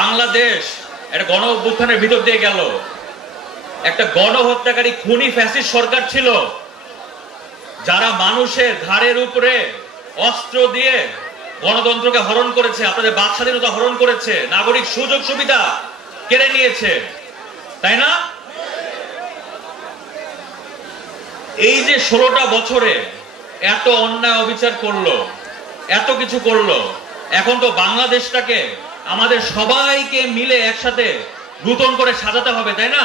বাংলাদেশ একটা গণ অভ্যুত্থানের ভিতর দিয়ে গেল। একটা গণহত্যাকারী খুনি ফ্যাসিস্ট সরকার ছিল, যারা মানুষের ঘাড়ের উপরে অস্ত্র দিয়ে গণতন্ত্রকে হরণ করেছে, আপনাদের বাক স্বাধীনতা হরণ করেছে, নাগরিক সুযোগ সুবিধা কেড়ে নিয়েছে, তাই না? এই যে 16টা বছরে এত অন্যায় অবিচার করলো, এত কিছু করলো, এখন তো বাংলাদেশটাকে আমাদের সবাইকে মিলে একসাথে নতুন করে সাজাতে হবে, তাই না?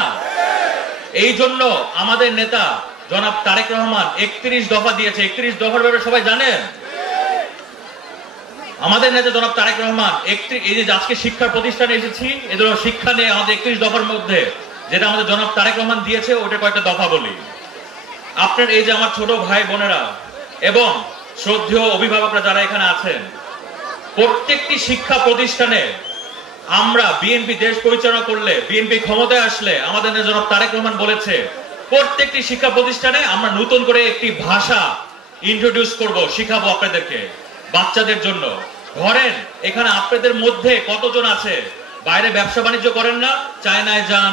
এই জন্য আমাদের নেতা জনাব তারেক রহমান 31 দফা দিয়েছে। 31 দফার ব্যাপারে সবাই জানেন? আমাদের নেতা জনাব তারেক রহমান এই যে আজকে শিক্ষার প্রতিষ্ঠানে এসেছি, এদের শিক্ষা নিয়ে আমাদের 31 দফার মধ্যে যেটা আমাদের জনাব তারেক রহমান দিয়েছে, ওটা কয়েকটা দফা বলি। আপনার এই যে আমার ছোট ভাই বোনেরা এবং শ্রদ্ধেয় অভিভাবকরা যারা এখানে আছেন, প্রত্যেকটি শিক্ষা প্রতিষ্ঠানে আমরা বিএনপি দেশ পরিচালনা করলে, বিএনপি ক্ষমতায় আসলে, আমাদের জনাব তারেক রহমান বলেছে প্রত্যেকটি শিক্ষা প্রতিষ্ঠানে আমরা নতুন করে একটি ভাষা ইন্ট্রোডিউস করব, শিখাবো আপনাদেরকে, বাচ্চাদের জন্য। ধরেন এখানে আপনাদের মধ্যে কতজন আছে বাইরে ব্যবসা বাণিজ্য করেন না? চায়নায় যান,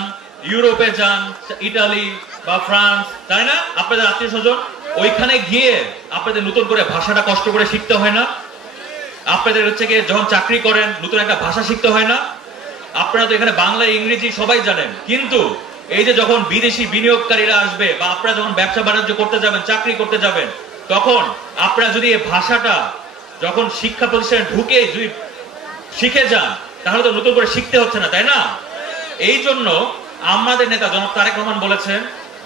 ইউরোপে যান, ইটালি বা ফ্রান্স, তাই না? আপনাদের আত্মীয় স্বজন, ওইখানে গিয়ে আপনাদের নতুন করে ভাষাটা কষ্ট করে শিখতে হয় না? আপনাদের হচ্ছে গিয়ে যখন চাকরি করেন নতুন একটা ভাষা শিখতে হয় না? আপনারা তো এখানে বাংলা ইংরেজি সবাই জানেন, কিন্তু এই যে যখন বিদেশি বিনিয়োগকারীরা আসবে বা আপনারা যখন ব্যবসা বাণিজ্য করতে যাবেন, চাকরি করতে যাবেন, তখন আপনারা যদি এই ভাষাটা যখন শিক্ষা প্রতিষ্ঠানে ঢুকে যদি শিখে যান, তাহলে তো নতুন করে শিখতে হচ্ছে না, তাই না? এই জন্য আমাদের নেতা জনাব তারেক রহমান বলেছেন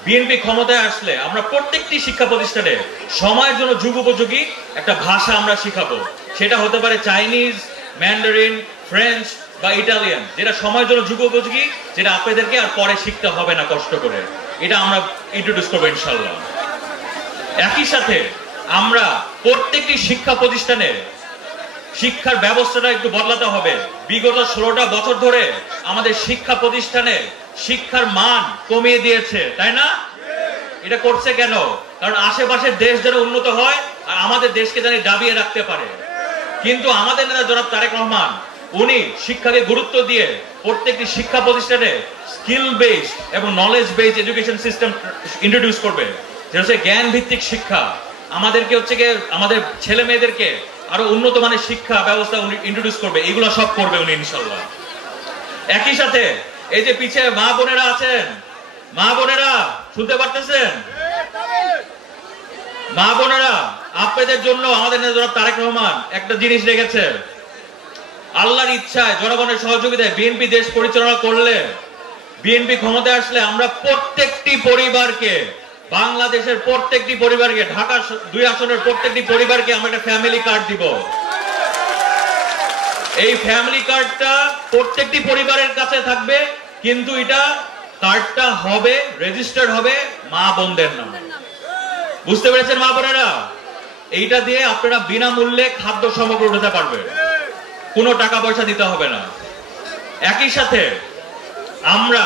বিএনপি ক্ষমতায় আসলে আমরা প্রত্যেকটি শিক্ষা প্রতিষ্ঠানে সময়ের জন্য যুগোপযোগী একটা ভাষা আমরা শিখাবো। সেটা হতে পারে চাইনিজ, ম্যান্ডারিন, ফ্রেঞ্চ বা ইটালিয়ান, যেটা সময়ের জন্য যুগোপযোগী, যেটা আপনাদেরকে আর পরে শিখতে হবে না কষ্ট করে। এটা আমরা ইন্ট্রোডিউস করবো ইনশাল্লাহ। একই সাথে আমরা প্রত্যেকটি শিক্ষা প্রতিষ্ঠানে শিক্ষার ব্যবস্থাটা একটু বদলাতে হবে। বিগত 16টা বছর ধরে আমাদের শিক্ষা প্রতিষ্ঠানে শিক্ষার মান কমিয়ে দিয়েছে, তাই না? এটা করছে কেন? কারণ আশেপাশের দেশ যেন উন্নত হয় আর আমাদের দেশকে যেন দাবিয়ে রাখতে পারে। কিন্তু আমাদের নেতা জনাব তারেক রহমান উনি শিক্ষাকে গুরুত্ব দিয়ে প্রত্যেকটি শিক্ষা প্রতিষ্ঠানে স্কিল বেসড এবং knowledge based education system introduce করবে, যেটা হচ্ছে জ্ঞান ভিত্তিক শিক্ষা। আমাদেরকে হচ্ছে গিয়ে আমাদের ছেলে মেয়েদেরকে আরো উন্নত মানের শিক্ষা ব্যবস্থা ইন্ট্রোডিউস করবে। এগুলো সব করবে উনি ইনশাল্লাহ। একই সাথে এই যে পিছিয়ে মা বোনেরা আছেন, মা বোনেরা শুনতে পারতেছেন? মা বোনেরা, আপনাদের জন্য আমাদের নেতা জনাব তারেক রহমান একটা জিনিস রেখেছে। আল্লাহর ইচ্ছায়, জনগণের সহযোগিতায় বিএনপি দেশ পরিচালনা করলে, বিএনপি ক্ষমতায় আসলে আমরা প্রত্যেকটি পরিবারকে, বাংলাদেশের প্রত্যেকটি পরিবারকে, ঢাকা 2 আসনের প্রত্যেকটি পরিবারকে আমরা একটা ফ্যামিলি কার্ড দিব। এই ফ্যামিলি কার্ডটা প্রত্যেকটি পরিবারের কাছে থাকবে, কিন্তু এটা কার্ডটা হবে রেজিস্টার্ড হবে মা বোনদের নামে। বুঝতে পেরেছেন মা বোনেরা? এইটা দিয়ে আপনারা বিনামূল্যে খাদ্য সামগ্রী উঠাতে পারবে, কোনো টাকা পয়সা দিতে হবে না। একই সাথে আমরা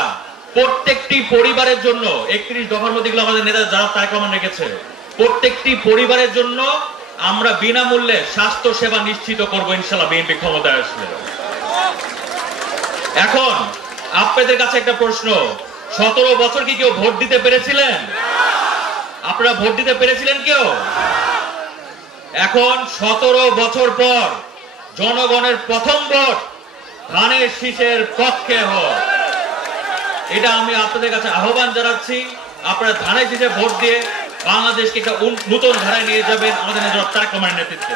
প্রত্যেকটি পরিবারের জন্য 31 দফার মধ্যে আমাদের নেতা যারা তারেক রহমান রেখেছে, প্রত্যেকটি পরিবারের জন্য আমরা বিনামূল্যে স্বাস্থ্য সেবা নিশ্চিত করব ইনশাআল্লাহ বিএনপি ক্ষমতায় আসলে। এখন আপনাদের কাছে একটা প্রশ্ন, 17 বছর কি কেউ ভোট দিতে পেরেছিলেন? আপনারা ভোট দিতে পেরেছিলেন কেউ? এখন 17 বছর পর জনগণের প্রথম ভোট ধানের শীষের পক্ষে হোক, এটা আমি আপনাদের কাছে আহ্বান জানাচ্ছি। আপনারা ধানের শীষে ভোট দিয়ে বাংলাদেশকে একটা নতুন ধারায় নিয়ে যাবেন আমাদের নেতা তারেক রহমানের নেতৃত্বে।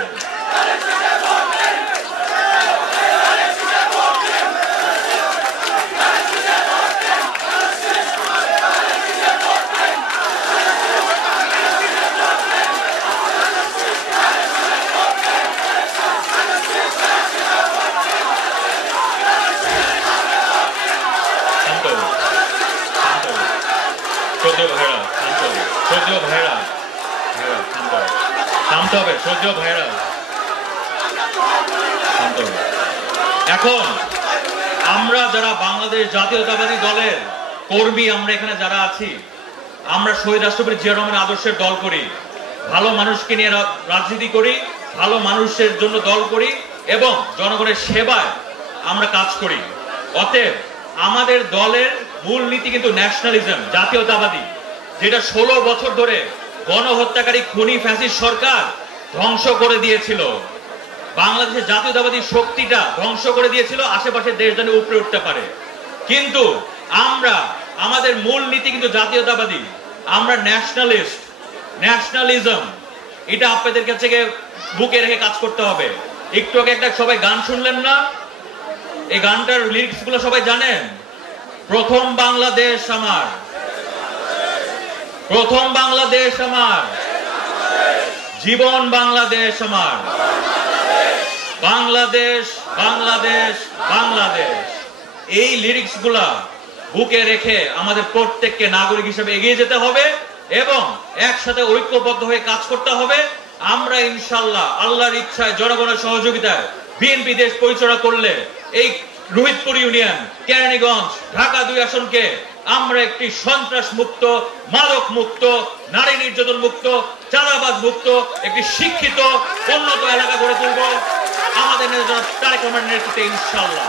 এখন আমরা যারা বাংলাদেশ জাতীয়তাবাদী দলের কর্মী, আমরা এখানে যারা আছি, আমরা শহীদ রাষ্ট্রপতি জিয়া রহমানের আদর্শের দল করি, ভালো মানুষকে নিয়ে রাজনীতি করি, ভালো মানুষের জন্য দল করি এবং জনগণের সেবায় আমরা কাজ করি। অতএব আমাদের দলের মূল নীতি কিন্তু ন্যাশনালিজম, জাতীয়তাবাদী, যেটা 16 বছর ধরে গণহত্যাকারী খুনি ফ্যাসিস্ট সরকার ধ্বংস করে দিয়েছিল। বাংলাদেশের জাতীয়তাবাদী শক্তিটা ধ্বংস করে দিয়েছিল, আশেপাশের দেশ যেন উপরে উঠতে পারে। কিন্তু আমরা, আমাদের মূল নীতি কিন্তু জাতীয়তাবাদী, আমরা ন্যাশনালিস্ট, ন্যাশনালিজম, এটা আপনাদের কাছে বুকে রেখে কাজ করতে হবে। একটু আগে একটা সবাই গান শুনলেন না? এই গানটার লিরিক্স গুলো সবাই জানেন? প্রথম বাংলাদেশ আমার, প্রথম বাংলাদেশ আমার, জীবন বাংলাদেশ আমার, বাংলাদেশ বাংলাদেশ বাংলাদেশ। এই লিরিক্স গুলা বুকে রেখে আমাদের প্রত্যেককে নাগরিক হিসেবে এগিয়ে যেতে হবে এবং একসাথে ঐক্যবদ্ধ হয়ে কাজ করতে হবে। আমরা ইনশাআল্লাহ আল্লাহর ইচ্ছায়, জনগণের সহযোগিতায় বিএনপি দেশ পরিচালনা করলে এই রোহিতপুর ইউনিয়ন, কেরানীগঞ্জ, ঢাকা 2 আসনকে আমরা একটি সন্ত্রাস মুক্ত, মাদক মুক্ত, নারী নির্যাতন মুক্ত, চাঁদাবাজ মুক্ত একটি শিক্ষিত, উন্নত এলাকা গড়ে তুলব আমাদের নেতা তারেক রহমানের নেতৃত্বে ইনশাআল্লাহ।